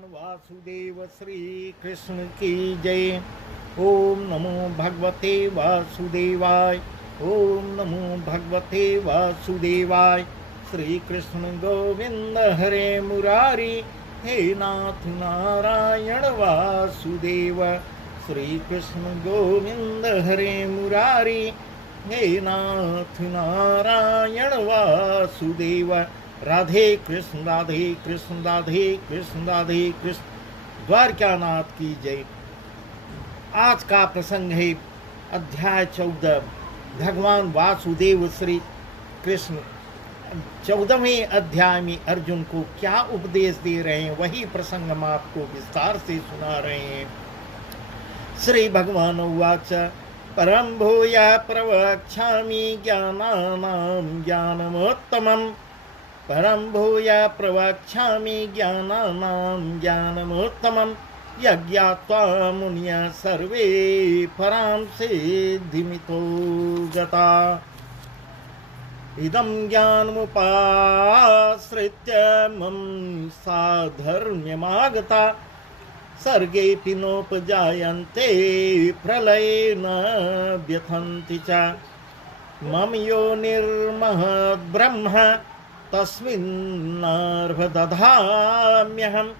भगवान वासुदेव श्री कृष्ण की जय। ओम नमो भगवते वासुदेवाय। ओम नमो भगवते वासुदेवाय। श्री कृष्ण गोविंद हरे मुरारी। हे नाथ नारायण वासुदेव। श्री कृष्ण गोविंद हरे मुरारी। हे नाथ नारायण वासुदेव। राधे कृष्ण राधे कृष्ण राधे कृष्ण राधे कृष्ण। द्वारकानाथ की जय। आज का प्रसंग है अध्याय 14। भगवान वासुदेव श्री कृष्ण 14वें अध्याय में अर्जुन को क्या उपदेश दे रहे हैं, वही प्रसंग हम आपको विस्तार से सुना रहे हैं। श्री भगवान उवाच परम भूया प्रवक्ष्यामि ज्ञानानां ज्ञानमोत्तमम्। परम भूया प्रवक्ष्यामि ज्ञानानां ज्ञानमोत्तमम्। यज्ञात्वा मुनयः सर्वे परां सिद्धिमितो गता। इदं ज्ञानमुपाश्रित्य मम साधर्म्यमागता। सर्गेऽपि नोपजायन्ते प्रलयेन व्यथन्ति च। मम योनिर्महद्ब्रह्म तस्मिन्नर्भदधाम्यहम्।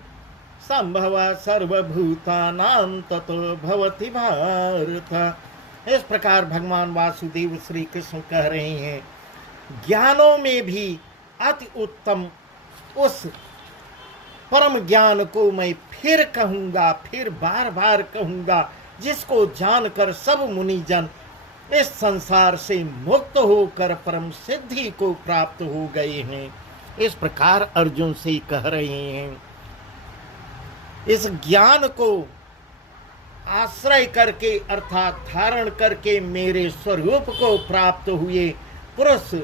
संभवः सर्वभूतानां ततो भवति भारत। इस प्रकार भगवान वासुदेव श्री कृष्ण कह रहे हैं, ज्ञानों में भी अति उत्तम उस परम ज्ञान को मैं फिर कहूँगा, फिर बार बार कहूँगा, जिसको जानकर सब मुनिजन इस संसार से मुक्त होकर परम सिद्धि को प्राप्त हो गए हैं। इस प्रकार अर्जुन से कह रहे हैं। इस ज्ञान को आश्रय करके अर्थात धारण करके मेरे स्वरूप को प्राप्त हुए पुरुष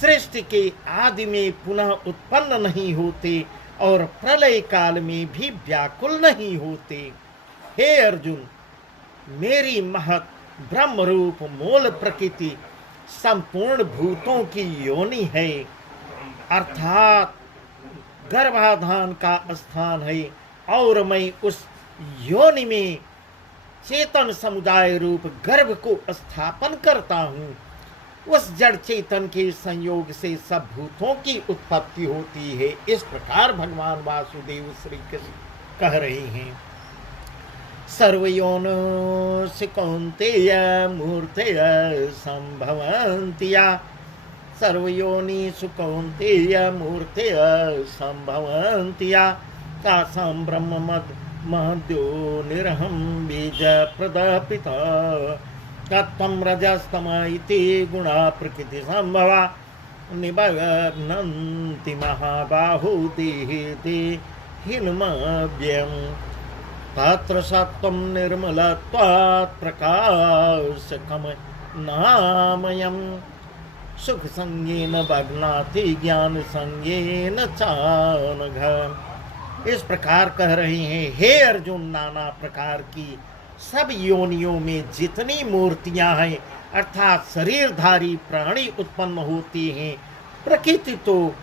सृष्टि के आदि में पुनः उत्पन्न नहीं होते और प्रलय काल में भी व्याकुल नहीं होते। हे अर्जुन, मेरी महत ब्रह्म रूप मूल प्रकृति संपूर्ण भूतों की योनि है, अर्थात गर्भाधान का स्थान है, और मैं उस योनि में चेतन समुदाय रूप गर्भ को स्थापन करता हूँ। उस जड़ चेतन के संयोग से सब भूतों की उत्पत्ति होती है। इस प्रकार भगवान वासुदेव श्री कृष्ण कह रहे हैं। सर्वयोनिषु कौन्तेय मूर्तय संभवन्ति या। सर्वयोनिषु कौन्तेय मूर्तय संभवन्ति या। तासां ब्रह्ममद् महद्योनिरहं बीजप्रदः तत्त्वं रजस्तम इति गुणा प्रकृति संभवा। निबध्नन्ति महाबाहो देहे देहिनमव्ययम्। तत्र सत्त्वं निर्मलत्वात् प्रकाशकमनामयम्। सुखसंगेन बध्नाति ज्ञानसंगेन चानघ। इस प्रकार कह रहे हैं, हे अर्जुन, नाना प्रकार की सब योनियों में जितनी मूर्तियां हैं अर्थात शरीरधारी प्राणी उत्पन्न होती हैं, प्रकृति तो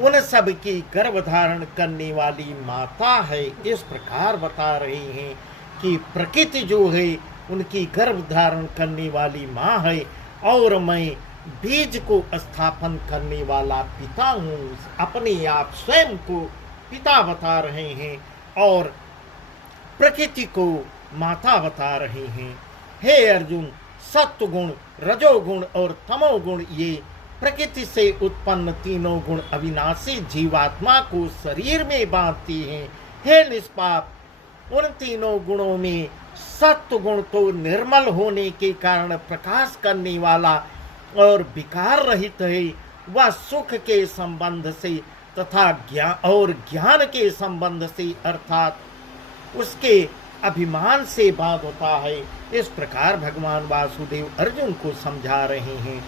उन सब की गर्भ धारण करने वाली माता है। इस प्रकार बता रहे हैं कि प्रकृति जो है उनकी गर्भ धारण करने वाली माँ है, और मैं बीज को स्थापन करने वाला पिता हूँ। अपने आप स्वयं को पिता बता रहे हैं और प्रकृति को माता बता रहे हैं। हे अर्जुन, सत्व गुण, रजोगुण और तमोगुण ये प्रकृति से उत्पन्न तीनों गुण अविनाशी जीवात्मा को शरीर में बांधती हैं। हे निष्पाप, उन तीनों गुणों में सत्व गुण तो निर्मल होने के कारण प्रकाश करने वाला और विकार रहित है। वह सुख के संबंध से तथा ज्ञान के संबंध से अर्थात उसके अभिमान से बात होता है। इस प्रकार भगवान वासुदेव अर्जुन को समझा रहे हैं।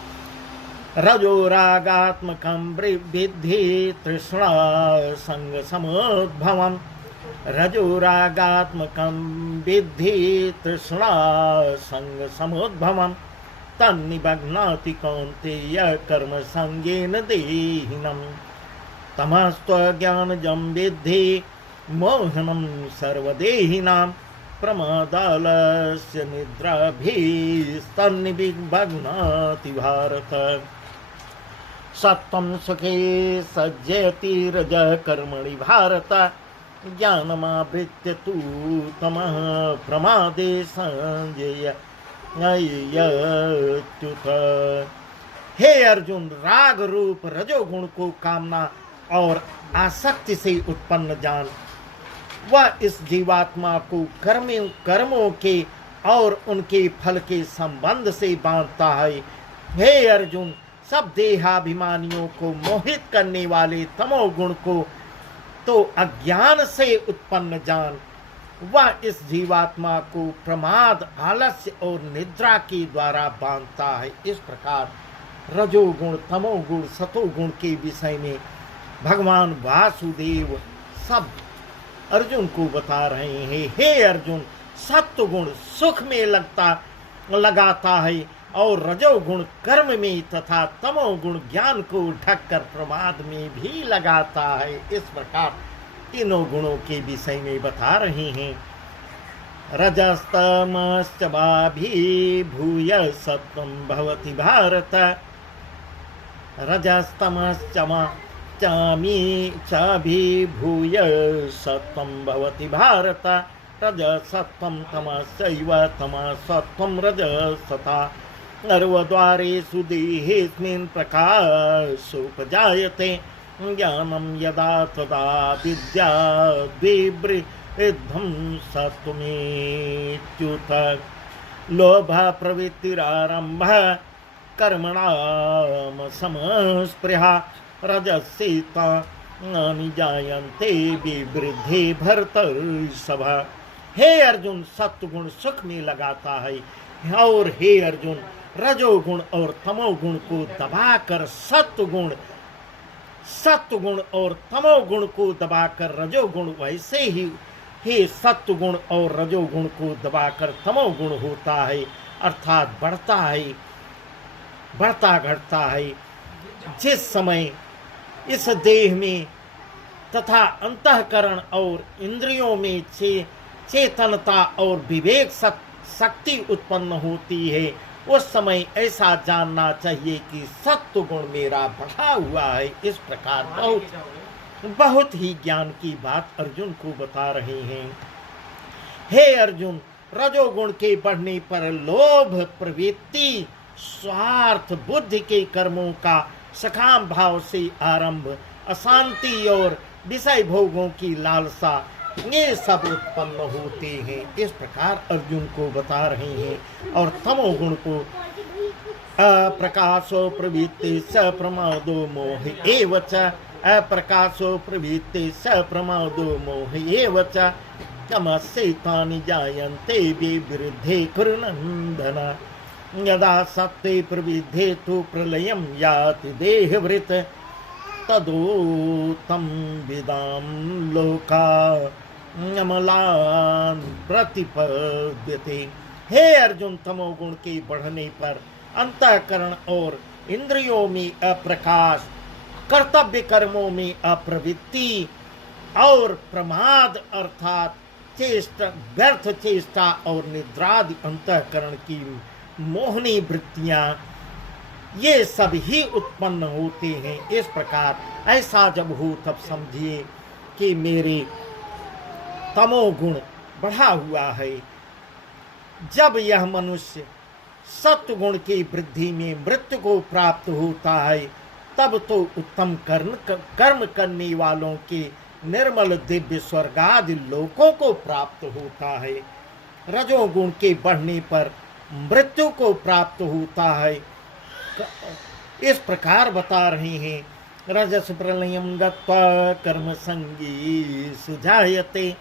रजोरागात्मकं विद्धि तृष्णा संग समुद्भवम्। रजोरागात्मकं विद्धि तृष्णा संग समुद्भवम्। तन्निबध्नाति कौन्तेय कर्म संगेन देहिनम्। तमस्त्वज्ञानजं विद्धि मोहनम सर्वदेहिनां प्रमादालस्य निद्राभिस्तन्निभग्नाति भारत। सत्वं सुखे सज्जयति रजः कर्मणि भारत, ज्ञानमावृत्य तु तमः प्रमादे संजयत्युत। हे अर्जुन, राग रूप रजोगुण को कामना और आसक्ति से उत्पन्न जान। वह इस जीवात्मा को कर्मों के और उनके फल के संबंध से बांधता है। हे अर्जुन, सब देहाभिमानियों को मोहित करने वाले तमोगुण को तो अज्ञान से उत्पन्न जान। वह इस जीवात्मा को प्रमाद, आलस्य और निद्रा के द्वारा बांधता है। इस प्रकार रजोगुण, तमोगुण, सतोगुण के विषय में भगवान वासुदेव सब अर्जुन को बता रहे हैं। हे अर्जुन, सत्वगुण सुख में लगाता है और रजोगुण कर्म में तथा तमोगुण ज्ञान को ढककर प्रमाद में भी लगाता है। इस प्रकार तीनों गुणों के विषय में बता रहे हैं। रजस्तमश्चभिभूय सत्वं भवति भारत, रजस्तमश्चाभिभूय सत्वं भवति भारत, रजसत्वं तमश्चैव तमसत्वं रजस्तथा। सर्वद्वारेषु देहेऽस्मिन् प्रकाशोपजायते, ज्ञानं यदा तदा विद्याद् विवृद्धं सत्वमेत्युत। लोभः प्रवृत्तिरारम्भः कर्मणां समस्पृहा, रजस्येतानि जायन्ते विवृद्धे भरतर्षभ। हे अर्जुन, सत्वगुण सुख में लगाता है और हे अर्जुन, रजोगुण और तमोगुण को दबाकर सत्वगुण और तमोगुण को दबाकर रजोगुण, वैसे ही हे सत्वगुण और रजोगुण को दबाकर तमोगुण होता है, अर्थात बढ़ता घटता है। जिस समय इस देह में तथा अंतःकरण और इंद्रियों में चेतनता और विवेक शक्ति उत्पन्न होती है, उस समय ऐसा जानना चाहिए कि सत्व गुण मेरा बढ़ा हुआ है। इस प्रकार बहुत ही ज्ञान की बात अर्जुन को बता रहे हैं। हे अर्जुन, रजोगुण के बढ़ने पर लोभ, प्रवृत्ति, स्वार्थ, बुद्धि के कर्मों का सकाम भाव से आरंभ, अशांति और विषय भोगों की लालसा, ये सब उत्पन्न होते हैं। इस प्रकार अर्जुन को बता रहे हैं। और तमोगुण को अप्रकाशो प्रवृत्ति स प्रमादो मोह एव च, अप्रकाशो प्रवृत्ति स प्रमादो मोह एव च, तमस्येतानि जायन्ते विवृद्धे कुरु नन्दन। यदा सत्त्वे प्रवृद्धे तु प्रलयं याति देहभृत्, तदोत्तं विदां लोका अमलान् प्रतिपद्यते। हे अर्जुन, तमोगुण के बढ़ने पर अंतःकरण और इंद्रियों में अप्रकाश, कर्तव्य कर्मों में अप्रवृत्ति और प्रमाद अर्थात चेष्टा, व्यर्थ चेष्टा और निद्रादि अंतःकरण की मोहनी वृत्तियां, ये सब ही उत्पन्न होते हैं। इस प्रकार ऐसा जब हो तब समझिए कि मेरे तमोगुण बढ़ा हुआ है। जब यह मनुष्य सत्वगुण की वृद्धि में मृत्यु को प्राप्त होता है, तब तो उत्तम कर्म करने वालों के निर्मल दिव्य स्वर्गादि लोकों को प्राप्त होता है। रजोगुण के बढ़ने पर मृत्यु को प्राप्त होता है। इस प्रकार बता रहे हैं। रजस प्रलयं गत्वा कर्म संगी सुजायते,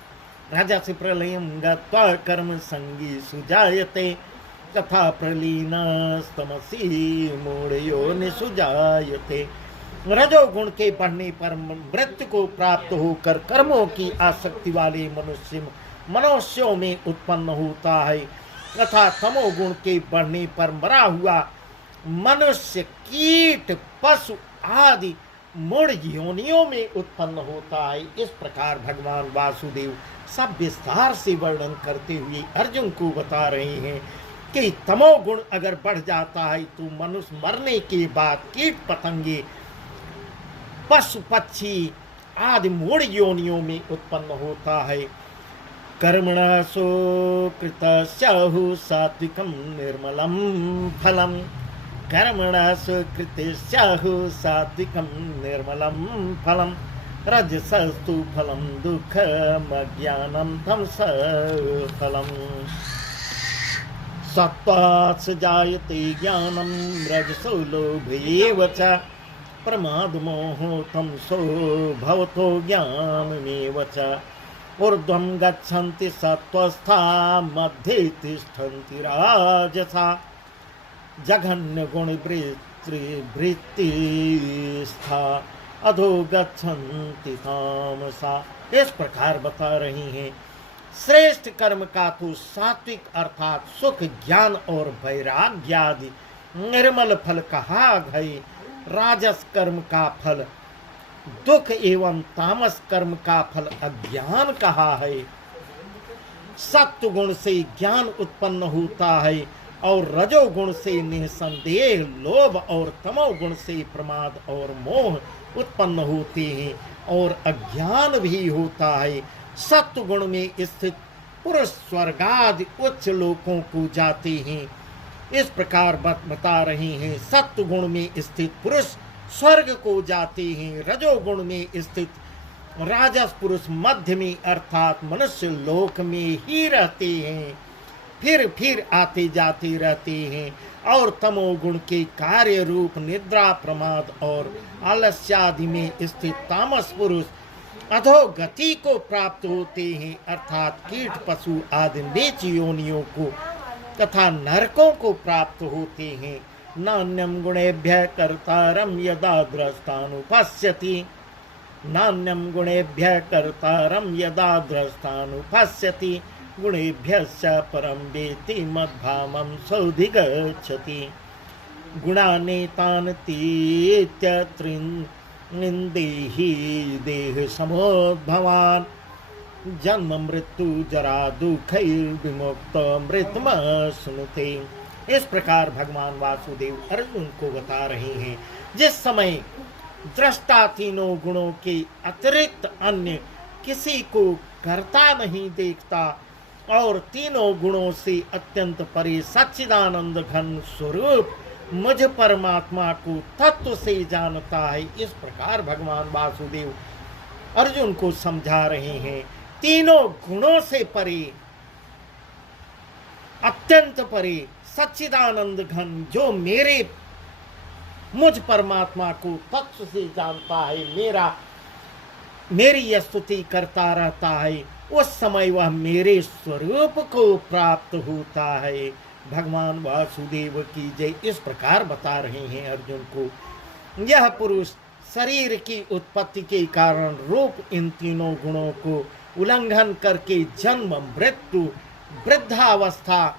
रजस प्रलयं गत्वा कर्म संगी सुजायते, तथा प्रलीनस्तमसि मूढ़योनि सुजायते। रजोगुण के बढ़ने पर मृत्यु को प्राप्त होकर कर्मों की आसक्ति वाले मनुष्यों में उत्पन्न होता है, तथा तमोगुण के बढ़ने पर मरा हुआ मनुष्य, कीट, पशु आदि मूढ़ योनियों में उत्पन्न होता है। इस प्रकार भगवान वासुदेव सब विस्तार से वर्णन करते हुए अर्जुन को बता रहे हैं कि तमोगुण अगर बढ़ जाता है तो मनुष्य मरने के बाद कीट पतंगे, पशु पक्षी आदि मूढ़ योनियों में उत्पन्न होता है। कर्मणा सुकृतस्याहु सात्विकं निर्मलं फलम्। कर्मणा सुकृतस्याहु सात्विकं निर्मलं फलम्। रजसस्तु फलं दुःखमज्ञानं तमसः फलम्। सत्त्वात् जायते ज्ञानं रजसो लोभ एव च। प्रमादमोहो तमसो भवतो ज्ञानमेव च। ऊर्ध्वं गच्छन्ति सत्त्वस्था मध्ये तिष्ठन्ति राजसा। जघन्यगुणवृत्तिस्था अधो गच्छन्ति तामसा। इस प्रकार बता रही हैं श्रेष्ठ कर्म का तो सात्विक अर्थात सुख, ज्ञान और वैराग्य आदि निर्मल फल कहा है। राजस कर्म का फल दुख एवं तामस कर्म का फल अज्ञान कहा है। सत्व गुण से ज्ञान उत्पन्न होता है और रजोगुण से निसंदेह लोभ और तमोगुण से प्रमाद और मोह उत्पन्न होते हैं और अज्ञान भी होता है। सत्व गुण में स्थित पुरुष स्वर्गादि उच्च लोकों को जाते हैं। इस प्रकार बता रहे हैं सत्व गुण में स्थित पुरुष स्वर्ग को जाते हैं। रजोगुण में स्थित राजस पुरुष मध्य में अर्थात मनुष्य लोक में ही रहते हैं, फिर आते जाते रहते हैं। और तमोगुण के कार्य रूप निद्रा, प्रमाद और आलस्यादि में स्थित तामस पुरुष अधोगति को प्राप्त होते हैं अर्थात कीट, पशु आदि नीच योनियों को तथा नरकों को प्राप्त होते हैं। नान्यम गुणेभ्यः कर्तारं यदा द्रष्टानुपश्यति। नान्यम गुणेभ्यः कर्तारं यदा द्रष्टानुपश्यति। गुणेभ्यश्च परं वेत्ति मद्धामं सोऽधिगच्छति। गुणानेतान् तीत्यत्रिन्देहि देह समोद्भवान्। जन्म मृत्यु जरा दुःखैर्विमुक्त मृतमश्नुते। इस प्रकार भगवान वासुदेव अर्जुन को बता रहे हैं जिस समय दृष्टा तीनों गुणों के अतिरिक्त अन्य किसी को करता नहीं देखता और तीनों गुणों से अत्यंत परे सच्चिदानंद घन स्वरूप मुझ परमात्मा को तत्व से जानता है। इस प्रकार भगवान वासुदेव अर्जुन को समझा रहे हैं तीनों गुणों से परे, अत्यंत परे सच्चिदानंद घन जो मुझ परमात्मा को तत्व से जानता है, मेरी स्तुति करता रहता है, उस समय वह मेरे स्वरूप को प्राप्त होता है। भगवान वासुदेव की जय। इस प्रकार बता रहे हैं अर्जुन को यह पुरुष शरीर की उत्पत्ति के कारण रूप इन तीनों गुणों को उल्लंघन करके जन्म, मृत्यु, वृद्धावस्था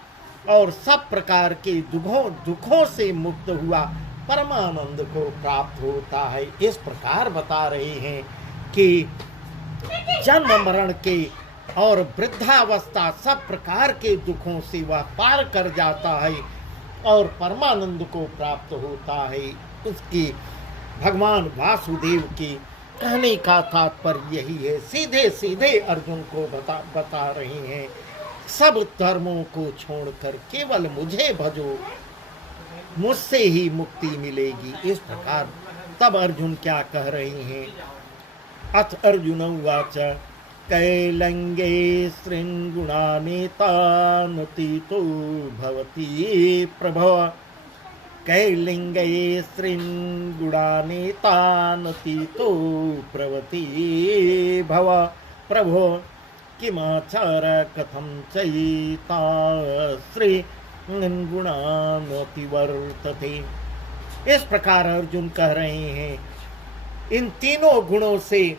और सब प्रकार के दुखों से मुक्त हुआ परमानंद को प्राप्त होता है। इस प्रकार बता रहे हैं कि जन्म मरण के और वृद्धावस्था सब प्रकार के दुखों से वह पार कर जाता है और परमानंद को प्राप्त होता है। उसकी भगवान वासुदेव की कहने का तात्पर्य यही है। सीधे सीधे अर्जुन को बता रहे हैं सब धर्मों को छोड़कर केवल मुझे भजो, मुझसे ही मुक्ति मिलेगी। इस प्रकार तब अर्जुन क्या कह रहे हैं। अथ अर्जुन उवाच कैलंगे शृङ्गुणानीतानतीतो भवति प्रभो। कैलिंगे शृङ्गुणानीतानतीतो प्रभवति भव प्रभो। किमाचार कथं चैताश्रीगुणानतिवर्तते। इस प्रकार अर्जुन कह रहे हैं इन तीनों गुणों से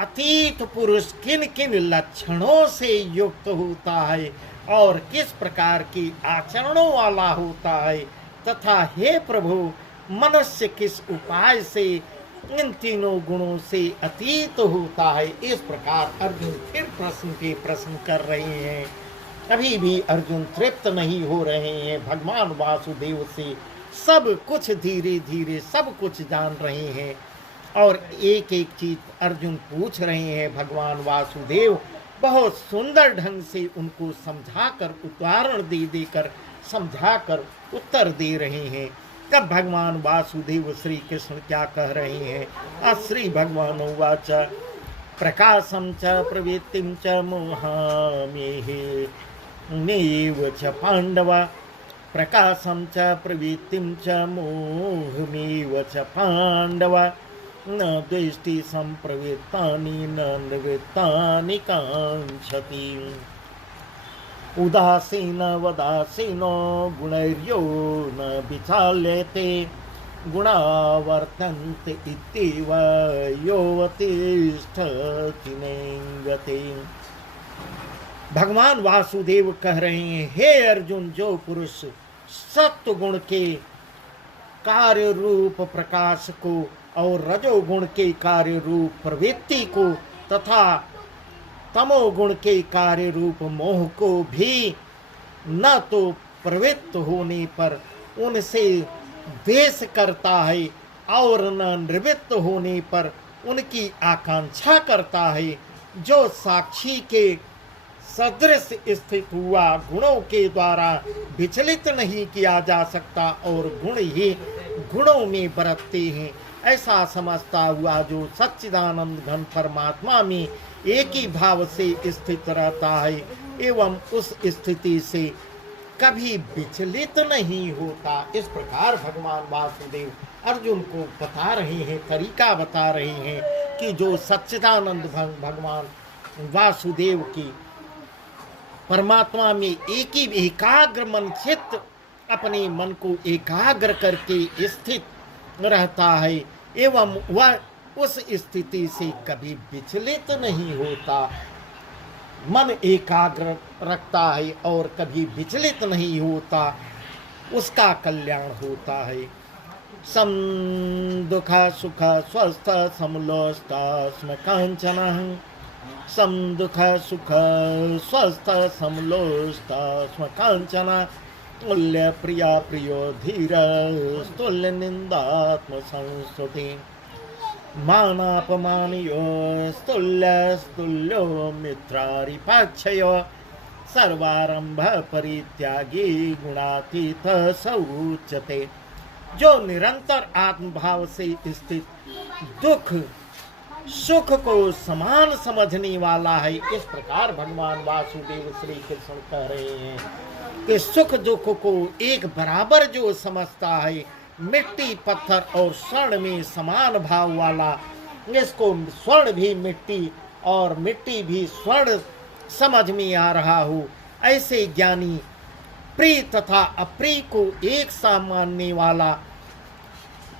अतीत पुरुष किन किन लक्षणों से युक्त होता है और किस प्रकार की आचरणों वाला होता है तथा हे प्रभु मनुष्य किस उपाय से इन तीनों गुणों से अतीत होता है। इस प्रकार अर्जुन फिर प्रश्न पे प्रश्न कर रहे हैं। अभी भी अर्जुन तृप्त नहीं हो रहे हैं। भगवान वासुदेव से सब कुछ धीरे धीरे सब कुछ जान रहे हैं और एक एक चीज अर्जुन पूछ रहे हैं। भगवान वासुदेव बहुत सुंदर ढंग से उनको समझाकर उदाहरण दे देकर समझाकर उत्तर दे रहे हैं। तब भगवान वासुदेव श्री कृष्ण क्या कह रहे हैं। श्री भगवान उवाच प्रकाशम च प्रवृत्तिम च मोहामेहि नैव च पांडव प्रकाशम च प्रवृत्तिम च मोहमेव च पांडव न द्वेष्टि संप्रवृत्तानि न निवृत्तानि कांक्षति उदासीन वदासीनो गुणैर्यो न विचाल्यते गुणा वर्तन्ते इत्येव योऽतिष्ठति नेङ्गते। भगवान वासुदेव कह रहे हैं, हे अर्जुन, जो पुरुष सत्व गुण के कार्य रूप प्रकाश को और रजोगुण के कार्य रूप प्रवृत्ति को तथा तमोगुण के कार्य रूप मोह को भी न तो प्रवृत्त होने पर उनसे द्वेष करता है और न निवृत्त होने पर उनकी आकांक्षा करता है, जो साक्षी के सदृश स्थित हुआ गुणों के द्वारा विचलित नहीं किया जा सकता और गुण ही गुणों में बरतते हैं, ऐसा समझता हुआ जो सच्चिदानंद घन परमात्मा में एक ही भाव से स्थित रहता है एवं उस स्थिति से कभी विचलित नहीं होता। इस प्रकार भगवान वासुदेव अर्जुन को बता रहे हैं, तरीका बता रहे हैं कि जो सच्चिदानंद भगवान वासुदेव की परमात्मा में एक ही एकाग्र मन चित्त अपने मन को एकाग्र करके स्थित रहता है एवं वह उस स्थिति से कभी विचलित नहीं होता, मन एकाग्र रखता है और कभी विचलित नहीं होता, उसका कल्याण होता है। सम दुख सुख स्वस्थ समलोष्टास्म कांचनः सम दुख सुख स्वस्थ समलोष्टास्म कांचनः तुल्य प्रिया प्रियो धीर तुल्य निंदात्म संस्तुति मानापमानयो स्तुल्यो मित्रारिपाक्षयो सर्वारंभ परित्यागी गुणातीत स उच्यते। जो निरंतर आत्मभाव से स्थित दुख सुख को समान समझने वाला है। इस प्रकार भगवान वासुदेव श्री कृष्ण कह रहे हैं कि सुख दुख को एक बराबर जो समझता है, मिट्टी पत्थर और स्वर्ण में समान भाव वाला, इसको स्वर्ण भी मिट्टी और मिट्टी भी स्वर्ण समझ में आ रहा हो, ऐसे ज्ञानी प्रिय तथा अप्रिय को एक सा मानने वाला,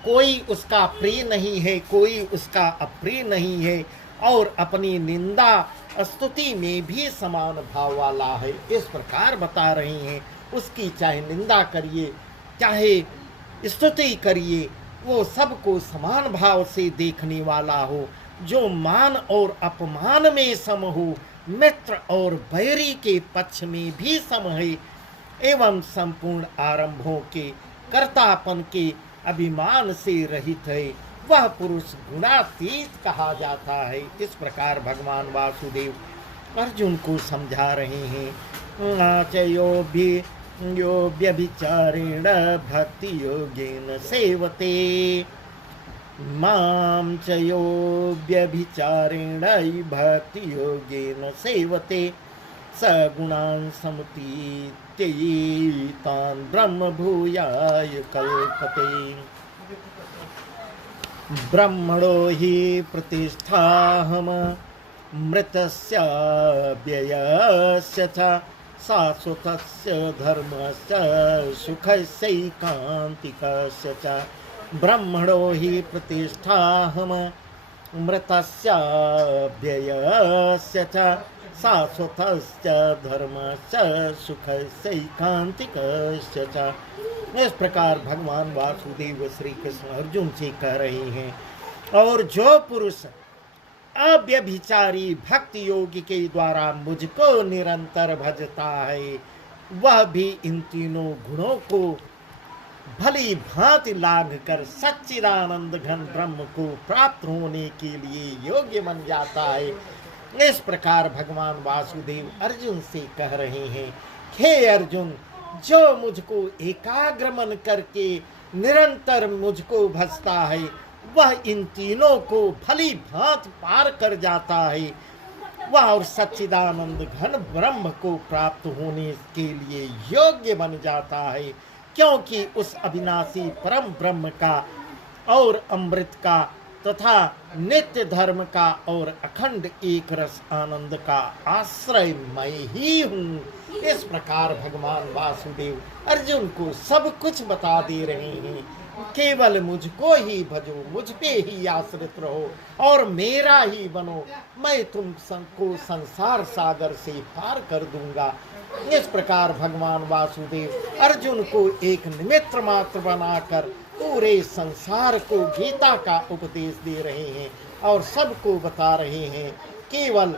कोई उसका प्रिय नहीं है, कोई उसका अप्रिय नहीं है और अपनी निंदा स्तुति में भी समान भाव वाला है। इस प्रकार बता रहे हैं, उसकी चाहे निंदा करिए चाहे स्तुति करिए, वो सबको समान भाव से देखने वाला हो, जो मान और अपमान में सम हो, मित्र और बैरी के पक्ष में भी सम है एवं संपूर्ण आरंभों के कर्तापन के अभिमान से रहित है, वह पुरुष गुणातीत कहा जाता है। इस प्रकार भगवान वासुदेव अर्जुन को समझा रहे हैं। यो व्यभिचारेण भक्ति योगेन सेवते मां च यो व्यभिचारेण भक्ति योगेन सेवते स गुणान् समुत्थित्य तान् ब्रह्म भूयाय कल्पते। ब्रह्मणो हि प्रतिष्ठाहम् मृतस्य व्ययस्य च शाश्वतस्य धर्मस्य सुखस्यैकान्तिकस्य च। ब्रह्मणो हि प्रतिष्ठाहम् मृतस्य व्ययस्य च शाश्वतस्य धर्मस्य सुखस्यैकान्तिकस्य च। इस प्रकार भगवान वासुदेव श्री कृष्ण अर्जुन से कह रहे हैं और जो पुरुष अव्यभिचारी भक्ति योग के द्वारा मुझको निरंतर भजता है, वह भी इन तीनों गुणों को भली भांति लांघ कर सच्चिदानंद घन ब्रह्म को प्राप्त होने के लिए योग्य बन जाता है। इस प्रकार भगवान वासुदेव अर्जुन से कह रहे हैं, हे अर्जुन, जो मुझको एकाग्र मन करके निरंतर मुझको भजता है, वह इन तीनों को भली भांति पार कर जाता है, वह और सच्चिदानंद घन ब्रह्म को प्राप्त होने के लिए योग्य बन जाता है, क्योंकि उस अविनाशी परम ब्रह्म का और अमृत का तथा नित्य धर्म का और अखंड एक रस आनंद का आश्रय मैं ही हूँ। इस प्रकार भगवान वासुदेव अर्जुन को सब कुछ बता दे रहे हैं। केवल मुझको ही भजो, मुझ पे ही आश्रित रहो और मेरा ही बनो, मैं तुम को संसार सागर से पार कर दूंगा। इस प्रकार भगवान वासुदेव अर्जुन को एक निमित्त मात्र बनाकर पूरे संसार को गीता का उपदेश दे रहे हैं और सबको बता रहे हैं, केवल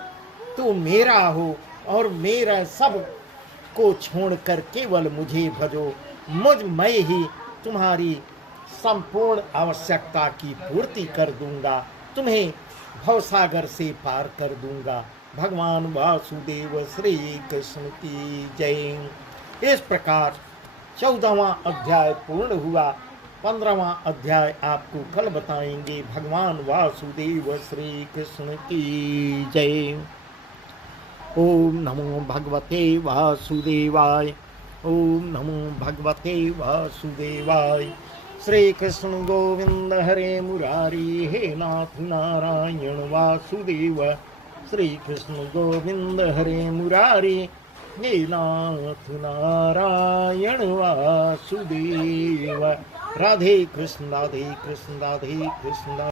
तू मेरा हो और मेरा सब को छोड़कर केवल मुझे भजो, मैं ही तुम्हारी संपूर्ण आवश्यकता की पूर्ति कर दूंगा, तुम्हें भवसागर से पार कर दूंगा। भगवान वासुदेव श्री कृष्ण की जय। इस प्रकार 14वां अध्याय पूर्ण हुआ। 15वां अध्याय आपको कल बताएंगे। भगवान वासुदेव श्री कृष्ण की जय। ओम नमो भगवते वासुदेवाय। ओम नमो भगवते वासुदेवाय। श्री कृष्ण गोविंद हरे मुरारी, हे नाथ नारायण वासुदेव। श्री कृष्ण गोविंद हरे मुरारी, हे नाथ नारायण वासुदेव। राधे कृष्ण राधे कृष्ण राधे कृष्ण।